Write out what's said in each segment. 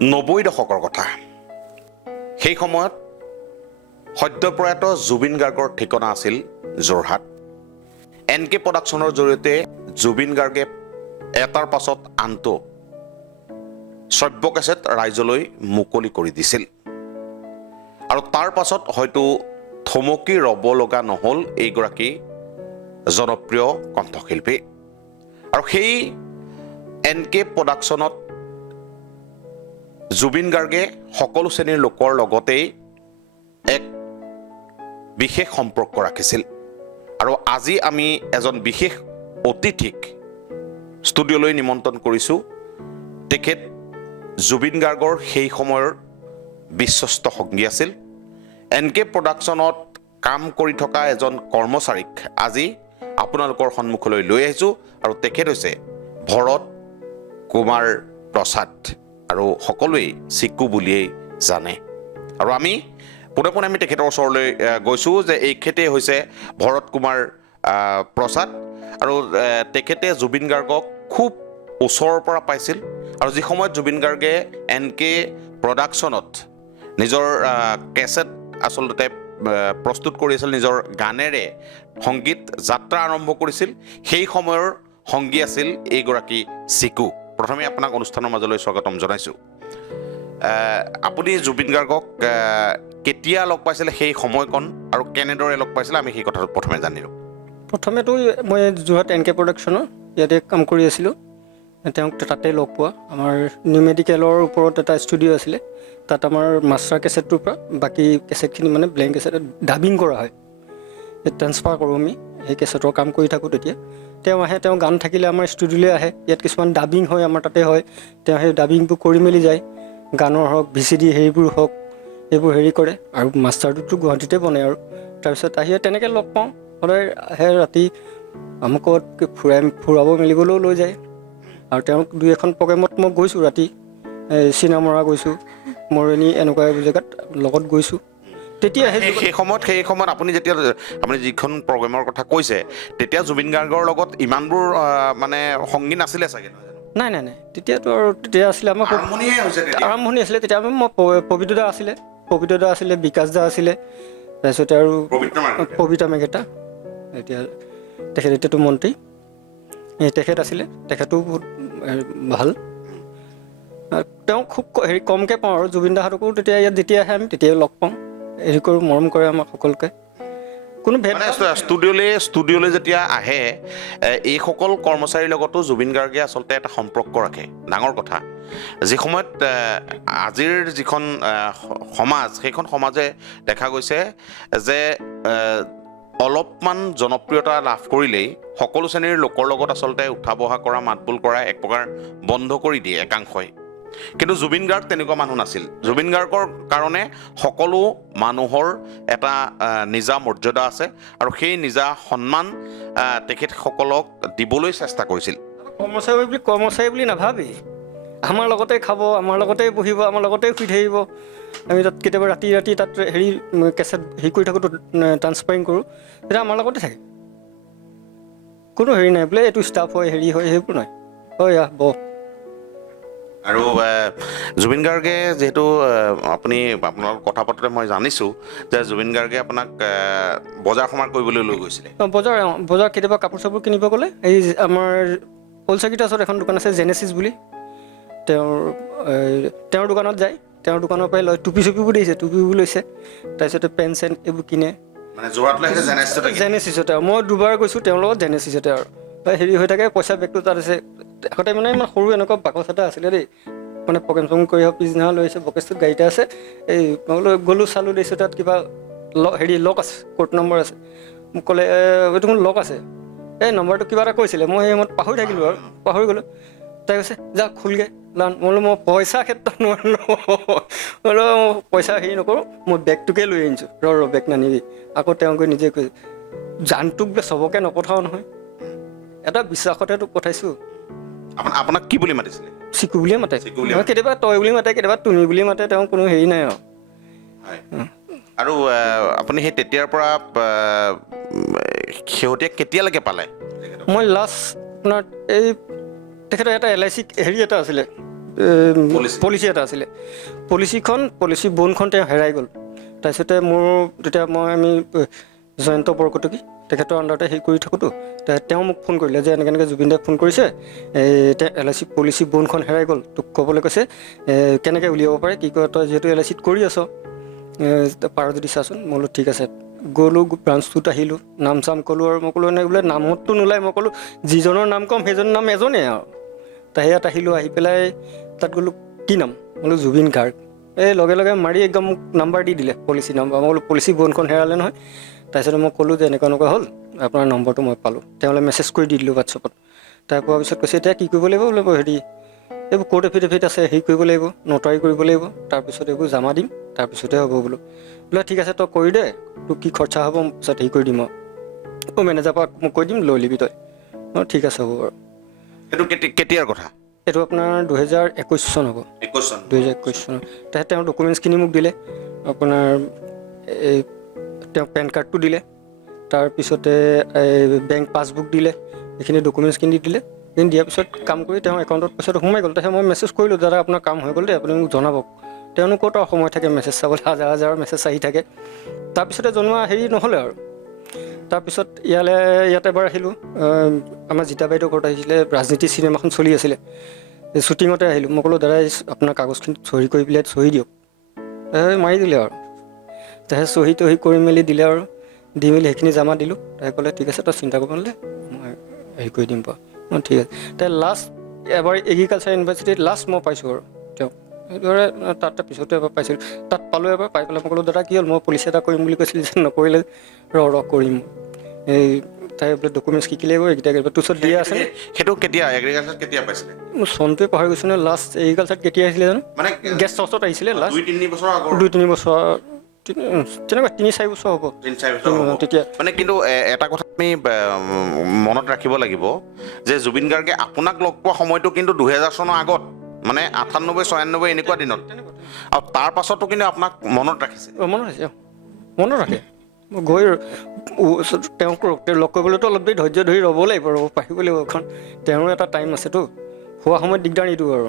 90 দশকৰ কথা। সেই সময়ত সদ্যপ্ৰয়াত জুবিন গাৰ্গৰ ঠিকনা আছিল যোৰহাট। NK প্ৰডাকশ্যনৰ জৰিয়তে জুবিন গাৰ্গে এটাৰ পাছত আনটো শ্ৰব্য কেছেট ৰাইজলৈ মুকলি কৰি দিছিল। আৰু তাৰ পাছত হয়তো থমকি ৰ'ব লগা নহ'ল এইগৰাকী জনপ্ৰিয় কণ্ঠশিল্পী। আৰু সেই NK প্ৰডাকশ্যনত জুবিন গাৰ্গে সকলো শ্ৰেণীৰ লোকৰ লগতেই এক বিশেষ সম্পৰ্ক ৰাখিছিল। আৰু আজি আমি এজন বিশেষ অতিথিক ষ্টুডিঅ'লৈ নিমন্ত্ৰণ কৰিছোঁ। তেখেত জুবিন গাৰ্গৰ সেই সময়ৰ বিশ্বস্ত সঙ্গী আছিল। NK প্ৰডাকশ্যনত কাম কৰি থকা এজন কৰ্মচাৰীক আজি আপোনালোকৰ সন্মুখলৈ লৈ আহিছোঁ। আৰু তেখেত হৈছে ভৰত কুমাৰ প্ৰসাদ, আৰু সকলোৱেই চিকু বুলিয়েই জানে। আৰু আমি পোনে পোনে তেখেতৰ ওচৰলৈ গৈছোঁ যে এইখেতেই হৈছে ভৰত কুমাৰ প্ৰসাদ। আৰু তেখেতে জুবিন গাৰ্গক খুব ওচৰৰ পৰা পাইছিল। আৰু যি সময়ত জুবিন গাৰ্গে NK প্ৰডাকশ্যনত নিজৰ কেছেট আচলতে প্ৰস্তুত কৰি আছিল, নিজৰ গানেৰে সংগীত যাত্ৰা আৰম্ভ কৰিছিল, সেই সময়ৰ সংগী আছিল এইগৰাকী চিকু। প্ৰথমে আপোনাক অনুষ্ঠানৰ মাজলৈ স্বাগতম জনাইছোঁ। আপুনি জুবিন গাৰ্গক কেতিয়া লগ পাইছিলে, সেই সময়কণ আৰু কেনেদৰে লগ পাইছিলে, আমি সেই কথাটো প্ৰথমে জানিলোঁ। প্ৰথমেতো মই যোৰহাট NK প্ৰডাকশ্যনৰ ইয়াতে কাম কৰি আছিলোঁ। তেওঁক তাতে লগ পোৱা। আমাৰ নিউ মেডিকেলৰ ওপৰত এটা ষ্টুডিঅ' আছিলে, তাত আমাৰ মাষ্টাৰ কেছেটটোৰ পৰা বাকী কেছেটখিনি মানে ব্লেংক কেছেটত ডাবিং কৰা হয়, ট্ৰেন্সফাৰ কৰোঁ আমি। সেই কেছেটৰ কাম কৰি থাকোঁ তেতিয়া তেওঁ আহে, তেওঁ গান থাকিলে আমাৰ ষ্টুডিঅ'লৈ আহে। ইয়াত কিছুমান ডাবিং হয়, আমাৰ তাতে হয়। তেওঁ সেই ডাবিংবোৰ কৰি মেলি যায়, গানৰ হওক VCD হেৰিবোৰ হওক, এইবোৰ হেৰি কৰে। আৰু মাষ্টাৰটোতো গুৱাহাটীতে বনে। আৰু তাৰপিছত আহি তেনেকৈ লগ পাওঁ। সদায় আহে, ৰাতি আমাক ফুৰাব মেলিবলৈও লৈ যায়। আৰু তেওঁক 2-এখন প্ৰগ্ৰেমত মই গৈছোঁ, ৰাতি চিনামৰা গৈছোঁ, মৰণি এনেকুৱা জেগাত লগত গৈছোঁ। তেতিয়া সেই সময়ত আপুনি যিখন প্ৰগ্ৰেমৰ কথা কৈছে, তেতিয়া জুবিন গাৰ্গৰ লগত ইমানবোৰ মানে সংগী নাছিলে চাগে? নাই। তেতিয়াতো আৰু তেতিয়া আছিলে আমাৰ আৰম্ভণি আছিলে। তেতিয়া মই পবিত্ৰ দা আছিলে, বিকাশ দা আছিলে, তাৰপিছতে আৰু পবিত্ৰ মেগেতা, এতিয়া তেখেত এতিয়াতো মন্ত্ৰী, তেখেত আছিলে। তেখেতো বহুত ভাল। তেওঁ খুব কমকৈ পাওঁ। আৰু জুবিন দাহঁতকো তেতিয়া ইয়াত যেতিয়া আহে আমি তেতিয়াই লগ পাওঁ, হেৰি কৰোঁ, মৰম কৰে আমাক সকলোকে। কোনো ষ্টুডিঅ'লৈ যেতিয়া আহে, এইসকল কৰ্মচাৰীৰ লগতো জুবিন গাৰ্গে আচলতে এটা সম্পৰ্ক ৰাখে, ডাঙৰ কথা। যি সময়ত আজিৰ যিখন সমাজ, সেইখন সমাজে দেখা গৈছে যে অলপমান জনপ্ৰিয়তা লাভ কৰিলেই সকলো শ্ৰেণীৰ লোকৰ লগত আচলতে উঠা বহা কৰা, মাতবোল কৰা এক প্ৰকাৰ বন্ধ কৰি দিয়ে একাংশই। কিন্তু জুবিন গাৰ্গ তেনেকুৱা মানুহ নাছিল। জুবিন গাৰ্গৰ কাৰণে সকলো মানুহৰ এটা নিজা মৰ্যাদা আছে, আৰু সেই নিজা সন্মান তেখেতসকলক দিবলৈ চেষ্টা কৰিছিল। কৰ্মচাৰী বুলি নাভাবি আমাৰ লগতে খাব, আমাৰ লগতে বহিব, আমাৰ লগতে শুই থাকিব। আমি তাত কেতিয়াবা ৰাতি তাত হেৰি কেছেট হেৰি কৰি থাকোঁ, ট্ৰান্সফাৰিং কৰোঁ, তেতিয়া আমাৰ লগতে থাকে। কোনো হেৰি নাই বোলে এইটো ষ্টাফ হয়, হেৰি হয়, সেইবোৰ নাই। হয় আৰু জুবিন গাৰ্গে যিহেতু আপোনাৰ কথা পাতোঁতে মই জানিছোঁ যে জুবিন গাৰ্গে আপোনাক বজাৰ সমাৰ কৰিবলৈ লৈ গৈছিলে। বজাৰ কেতিয়াবা কাপোৰ চাপোৰ কিনিব গ'লে, এই আমাৰ পলচাকিটাৰ ওচৰত এখন দোকান আছে জেনেচিছ বুলি, তেওঁৰ দোকানত যায়। তেওঁৰ দোকানৰ পৰাই লয়। টুপি চুপিবোৰ দিছে, টুপিবোৰ লৈছে, তাৰপিছতে পেণ্ট চেণ্ট এইবোৰ কিনে। জেনেচিছতে মই 2বাৰ গৈছোঁ তেওঁৰ লগত, জেনেচিছতে। আৰু হেৰি হৈ থাকে, পইচা বেগটো তাত আছে। আগতে মানে ইমান সৰু এনেকুৱা বাকচ এটা আছিলে দেই, মানে প্ৰগ্ৰেম চগ্ৰেম কৰি অহা পিছদিনা লৈ আহিছে, বকেজটোত গাড়ীতে আছে। এই মই গ'লোঁ, চালোঁ, দিছোঁ, তাত কিবা লক আছে, ক'ড নম্বৰ আছে। মোক ক'লে এইটো মোৰ লক আছে, এই নম্বৰটো কিবা এটা কৈছিলে, মই সেই সময়ত পাহৰি গ'লোঁ। তাই কৈছে যা খোলগৈ লান। মই পইচা ক্ষেত্ৰত নোৱাৰিলোঁ, পইচা হেৰি নকৰোঁ, মই বেগটোকে লৈ আনিছোঁ, বেগ নানিবি। আকৌ তেওঁ গৈ নিজে কৈছে, জানটোক বোলে চবকে নপঠাওঁ নহয়, এটা বিশ্বাসতে তোক পঠাইছোঁ। আপোনাক কি বুলি মাতিছিলে? চিকু বুলিয়ে মাতে। কেতিয়াবা তই বুলি মাতে, কেতিয়াবা তুমি বুলি মাতে, তেওঁ কোনো হেৰি নাই আৰু। আৰু আপুনি সেই তেতিয়াৰ পৰা শেহতীয়া কেতিয়ালৈকে পালে? মই লাষ্ট আপোনাৰ এই তেখেতৰ এটা LIC হেৰি এটা আছিলে, পলিচি এটা আছিলে পলিচি বণ্ডখন তেওঁ হেৰাই গ'ল তাৰপিছতে মোৰ তেতিয়া আমি জয়ন্ত বৰকটকী তেখেতৰ আণ্ডাৰতে হেৰি কৰি থাকোঁতো তেওঁ মোক ফোন কৰিলে যে এনেকৈ জুবিন দাই ফোন কৰিছে এতিয়া LIC পলিচি বণ্ডখন হেৰাই গ'ল তোক ক'বলৈ কৈছে কেনেকৈ উলিয়াব পাৰে কি কয় তই যিহেতু LICত কৰি আছ পাৰ যদি চাচোন মই বোলো ঠিক আছে গ'লোঁ ব্ৰাঞ্চটোত আহিলোঁ নাম চাম ক'লোঁ আৰু মই ক'লোঁ এনেকৈ বোলে নামততো নোলায় মই ক'লোঁ যিজনৰ নাম ক'ম সেইজনৰ নাম এজনেই আৰু ইয়াত আহিলোঁ আহি পেলাই তাত গ'লোঁ কি নাম বোলো জুবিন গাৰ্গ লগে লগে মাৰি একদম মোক নাম্বাৰ দি দিলে পলিচি নাম্বাৰ মই বোলো পলিচি বণ্ডখন হেৰালে নহয় তাৰপিছতে মই ক'লোঁ যে এনেকুৱা হ'ল আপোনাৰ নম্বৰটো মই পালোঁ তেওঁলৈ মেছেজ কৰি দি দিলোঁ হোৱাটছএপত তাৰ পোৱাৰ পিছত কৈছে এতিয়া কি কৰিব লাগিব বোলে হেৰি এইবোৰ কোৰ্ট এফিডেভিট আছে হেৰি কৰিব লাগিব নটাৰী কৰিব লাগিব তাৰপিছত এইবোৰ জমা দিম তাৰপিছতে হ'ব বোলো ঠিক আছে তই কৰি দে তোক কি খৰচা হ'ব পিছত হেৰি কৰি দিম আৰু মেনেজাৰৰ পৰা মোক কৈ দিম লৈ লিবি তই ঠিক আছে হ'ব বাৰু এইটো কেতিয়াৰ কথা এইটো আপোনাৰ 2021 চন হ'ব 2021 চনৰ তেওঁ ডকুমেণ্টছখিনি মোক দিলে আপোনাৰ এই তেওঁ পেন কাৰ্ডটো দিলে তাৰপিছতে বেংক পাছবুক দিলে এইখিনি ডকুমেণ্টছখিনি দিলে এইখিনি দিয়াৰ পিছত কাম কৰি তেওঁ একাউণ্টত পইচাটো সোমাই গ'ল তাৰপিছত মই মেছেজ কৰিলোঁ দাদা আপোনাৰ কাম হৈ গ'ল দেই আপুনি মোক জনাব তেওঁলোক ক'ত আৰু সময় থাকে মেছেজ চাবলৈ হাজাৰ মেছেজ আহি থাকে তাৰপিছতে জনোৱা হেৰি নহ'লে আৰু তাৰপিছত ইয়াতে এবাৰ আহিলোঁ আমাৰ জিতা বাইদেউ ঘৰত আহিছিলে ৰাজনীতি চিনেমাখন চলি আছিলে শ্বুটিঙতে আহিলোঁ মই ক'লোঁ দাদা আপোনাৰ কাগজখিনি চহী কৰি পেলাই চহী দিয়ক মাৰি দিলে আৰু তাৰপিছত চহী তহী কৰি মেলি দিলে আৰু দি মেলি সেইখিনি জমা দিলোঁ তাই ক'লে ঠিক আছে তই চিন্তা কৰিব নালাগে মই হেৰি কৰি দিম বাৰু ঠিক আছে তাই লাষ্ট এবাৰ এগ্ৰিকালচাৰ ইউনিভাৰ্চিটিত লাষ্ট মই পাইছোঁ আৰু তেওঁক সেইদৰে তাত পিছতে এবাৰ পাইছিলোঁ তাত পালোঁ এবাৰ পাই পেলাই মই ক'লোঁ দাদা কি হ'ল মই পলিচি এটা কৰিম বুলি কৈছিলোঁ যে নকৰিলে কৰিম তাই বোলে ডকুমেণ্টছ কি লাগিব এইকেইটা তোৰ ওচৰত দিয়া আছে সেইটো কেতিয়া এগ্ৰিকালচাৰ কেতিয়া পাইছিলে মোৰ চনটোৱে পাহৰি গৈছোঁ নহয় লাষ্ট এগ্ৰিকালচাৰত কেতিয়া আহিছিলে জানো মানে গেষ্ট হাউচত আহিছিলে লাষ্ট 2-3 বছৰ আগৰ 2-3 বছৰ তেনেকুৱা 3-4 বছৰ হ'ব তেতিয়া মানে কিন্তু এটা কথা আমি মনত ৰাখিব লাগিব যে জুবিন গাৰ্গে আপোনাক লগ পোৱা সময়টো কিন্তু 2000 চনৰ আগত মানে 98-96 এনেকুৱা দিনত আৰু তাৰ পাছতো কিন্তু আপোনাক মনত ৰাখিছে মনত ৰাখে মই গৈ তেওঁক লগ কৰিবলৈতো অলপ দেৰি ধৈৰ্য ধৰি ৰ'ব লাগিব পাৰিব লাগিব এখন তেওঁৰো এটা টাইম আছেতো হোৱা সময়ত দিগদাৰ নিদিওঁ আৰু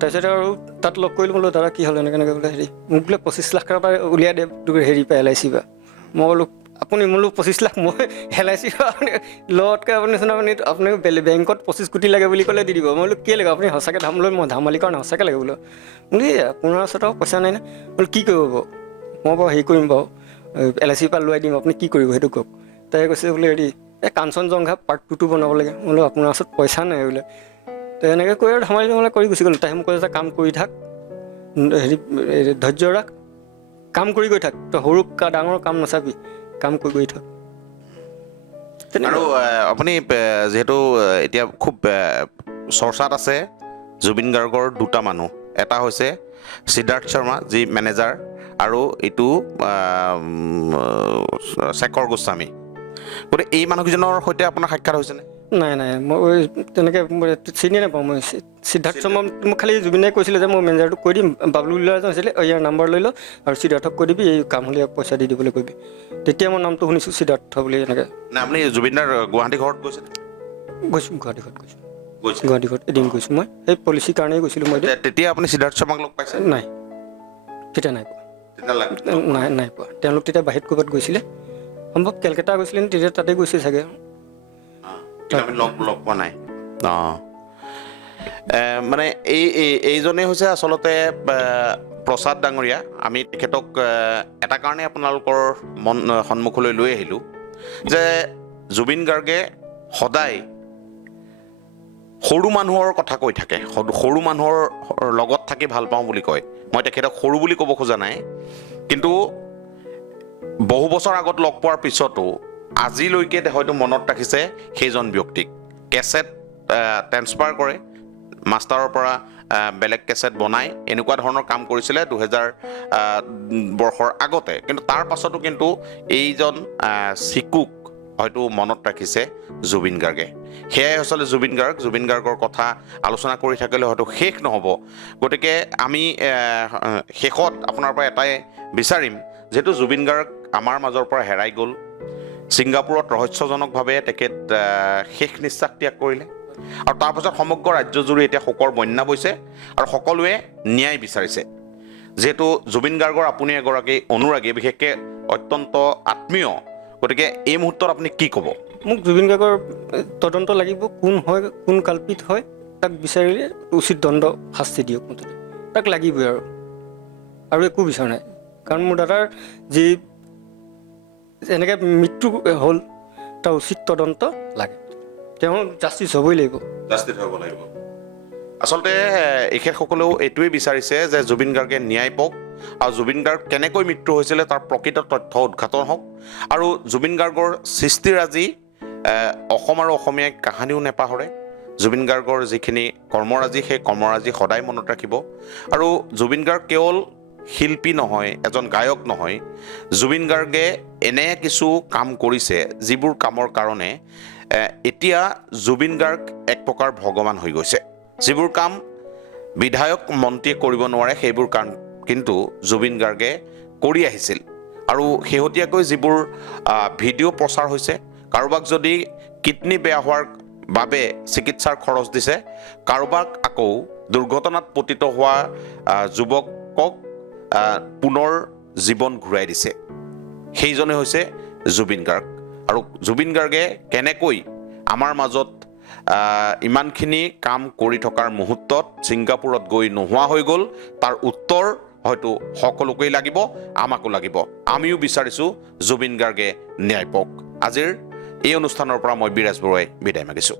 তাৰপিছতে আৰু তাত লগ কৰিলোঁ বোলো দাদা কি হ'ল এনেকৈ বোলে হেৰি মোক বোলে 25 লাখ টকা উলিয়াই দে হেৰি পৰা LIC পৰা মই বোলো আপুনি মোলৈ 25 লাখ মই LIC আপুনি লগতকৈ আপুনি বেংকত 25 কোটি লাগে বুলি ক'লে দি দিব মই বোলো কি লাগে আপুনি সঁচাকৈ মই ধেমালি কাৰণে সঁচাকৈ লাগে বোলো আপোনাৰ ওচৰত আৰু পইচা নাই বোলো কি কৰিব বাৰু মই বাৰু হেৰি কৰিম বাৰু LIC পৰা লোৱাই দিম আপুনি কি কৰিব সেইটো কওক তাই কৈছে বোলে হেৰি কাঞ্চনজংঘা পাৰ্ট 2 বনাব লাগে মই বোলো আপোনাৰ ওচৰত পইচা নাই বোলে তো এনেকৈ কৰি আৰু ধেমালি কৰি গুচি গ'লোঁ তাই মোক কৈছে কাম কৰি থাক হেৰি ধৈৰ্য ৰাখ কাম কৰি গৈ থাক তই সৰু ডাঙৰ কাম নাচাবি কাম কৰি গৈ থাক আৰু আপুনি যিহেতু এতিয়া খুব চৰ্চাত আছে জুবিন গাৰ্গৰ দুটা মানুহ এটা হৈছে সিদ্ধাৰ্থ শৰ্মা যি মেনেজাৰ আৰু এইটো শেখৰ গোস্বামী গতিকে এই মানুহকেইজনৰ সৈতে আপোনাৰ সাক্ষাৎ হৈছেনে নাই মই তেনেকৈ চিনিয়ে নাপাওঁ মই সিদ্ধাৰ্থ শৰ্মা মোক খালি জুবিনে কৈছিলে যে মই মেনেজাৰটোক কৈ দিম বাবলু ল'ৰা এজন আছিলে ইয়াৰ নাম্বাৰ লৈ ল আৰু সিদ্ধাৰ্থক কৈ দিবি এই কাম হ'লে পইচা দি দিবলৈ কৈবি তেতিয়া মই নামটো শুনিছোঁ সিদ্ধাৰ্থ বুলি এনেকৈ আপুনি জুবিনদাৰ গুৱাহাটী ঘৰত গৈছে গৈছোঁ গুৱাহাটী ঘৰত গুৱাহাটী ঘৰত এদিন গৈছোঁ মই সেই পলিচিৰ কাৰণেই গৈছিলোঁ মই তেতিয়া আপুনি সিদ্ধাৰ্থ শৰ্মাক লগ পাইছে নাই তেতিয়া নাই পোৱা তেওঁলোক তেতিয়া বাহিৰত ক'ৰবাত গৈছিলে সম্ভৱ কেলকাতা গৈছিলে তেতিয়া তাতে গৈছে চাগে লগ পোৱা নাই মানে এইজনেই হৈছে আচলতে প্ৰসাদ ডাঙৰীয়া আমি তেখেতক এটা কাৰণে আপোনালোকৰ সন্মুখলৈ লৈ আহিলোঁ যে জুবিন গাৰ্গে সদায় সৰু মানুহৰ কথা কৈ থাকে সৰু মানুহৰ লগত থাকি ভাল পাওঁ বুলি কয় মই তেখেতক সৰু বুলি ক'ব খোজা নাই কিন্তু বহু বছৰ আগত লগ পোৱাৰ পিছতো আজিলৈকে হয়তো মনত ৰাখিছে সেইজন ব্যক্তিক কেছেট ট্ৰেন্সফাৰ কৰে মাষ্টাৰৰ পৰা বেলেগ কেছেট বনাই এনেকুৱা ধৰণৰ কাম কৰিছিলে 2000 বৰ্ষৰ আগতে কিন্তু তাৰ পাছতো কিন্তু এইজন চিকুক হয়তো মনত ৰাখিছে জুবিন গাৰ্গে সেয়াই আচলতে জুবিন গাৰ্গৰ কথা আলোচনা কৰি থাকিলে হয়তো শেষ নহ'ব গতিকে আমি শেষত আপোনাৰ পৰা এটাই বিচাৰিম যিহেতু জুবিন গাৰ্গ আমাৰ মাজৰ পৰা হেৰাই গ'ল ছিংগাপুৰত ৰহস্যজনকভাৱে তেখেত শেষ নিশ্বাস ত্যাগ কৰিলে আৰু তাৰপাছত সমগ্ৰ ৰাজ্যজুৰি এতিয়া শোকৰ বন্যা বৈছে আৰু সকলোৱে ন্যায় বিচাৰিছে। যিহেতু জুবিন গাৰ্গৰ আপুনি এগৰাকী অনুৰাগী, বিশেষকৈ অত্যন্ত আত্মীয়, গতিকে এই মুহূৰ্তত আপুনি কি ক'ব? মোক জুবিন গাৰ্গৰ তদন্ত লাগিব, কোন হয় কোন কাল্পিত হয় তাক বিচাৰিলে উচিত দণ্ড শাস্তি দিয়ক, মুঠতে তাক লাগিবই আৰু একো বিচৰা নাই। কাৰণ মোৰ দাদাৰ যি এনেকৈ মৃত্যু হ'ল তাৰ উচিত তদন্ত লাগে, তেওঁ জাষ্টিছ হ'বই লাগিব। জাষ্টিছ হ'ব লাগিব। আচলতে এখেতসকলেও এইটোৱেই বিচাৰিছে যে জুবিন গাৰ্গে ন্যায় পাওক আৰু জুবিন গাৰ্গ কেনেকৈ মৃত্যু হৈছিলে তাৰ প্ৰকৃত তথ্য উদ্ঘাটন হওক আৰু জুবিন গাৰ্গৰ সৃষ্টিৰাজি অসম আৰু অসমীয়াই কাহানিও নেপাহৰে। জুবিন গাৰ্গৰ যিখিনি কৰ্মৰাজি সেই কৰ্মৰাজি সদায় মনত ৰাখিব। আৰু জুবিন গাৰ্গ কেৱল শিল্পী নহয়, এজন গায়ক নহয়, জুবিন গাৰ্গে এনে কিছু কাম কৰিছে যিবোৰ কামৰ কাৰণে এতিয়া জুবিন গাৰ্গ এক প্ৰকাৰ ভগৱান হৈ গৈছে। যিবোৰ কাম বিধায়ক মন্ত্ৰীয়ে কৰিব নোৱাৰে সেইবোৰ কাম কিন্তু জুবিন গাৰ্গে কৰি আহিছিল। আৰু শেহতীয়াকৈ যিবোৰ ভিডিঅ' প্ৰচাৰ হৈছে, কাৰোবাক যদি কিডনী বেয়া হোৱাৰ বাবে চিকিৎসাৰ খৰচ দিছে, কাৰোবাক আকৌ দুৰ্ঘটনাত পতিত হোৱা যুৱকক পুনৰ জীৱন ঘূৰাই দিছে, সেইজনে হৈছে জুবিন গাৰ্গ। আৰু জুবিন গাৰ্গে কেনেকৈ আমাৰ মাজত ইমানখিনি কাম কৰি থকাৰ মুহূৰ্তত ছিংগাপুৰত গৈ নোহোৱা হৈ গ'ল, তাৰ উত্তৰ হয়তো সকলোকেই লাগিব, আমাকো লাগিব। আমিও বিচাৰিছোঁ জুবিন গাৰ্গে ন্যায় পাওক। আজিৰ এই অনুষ্ঠানৰ পৰা মই বিৰাজ বৰুৱাই বিদায় মাগিছোঁ।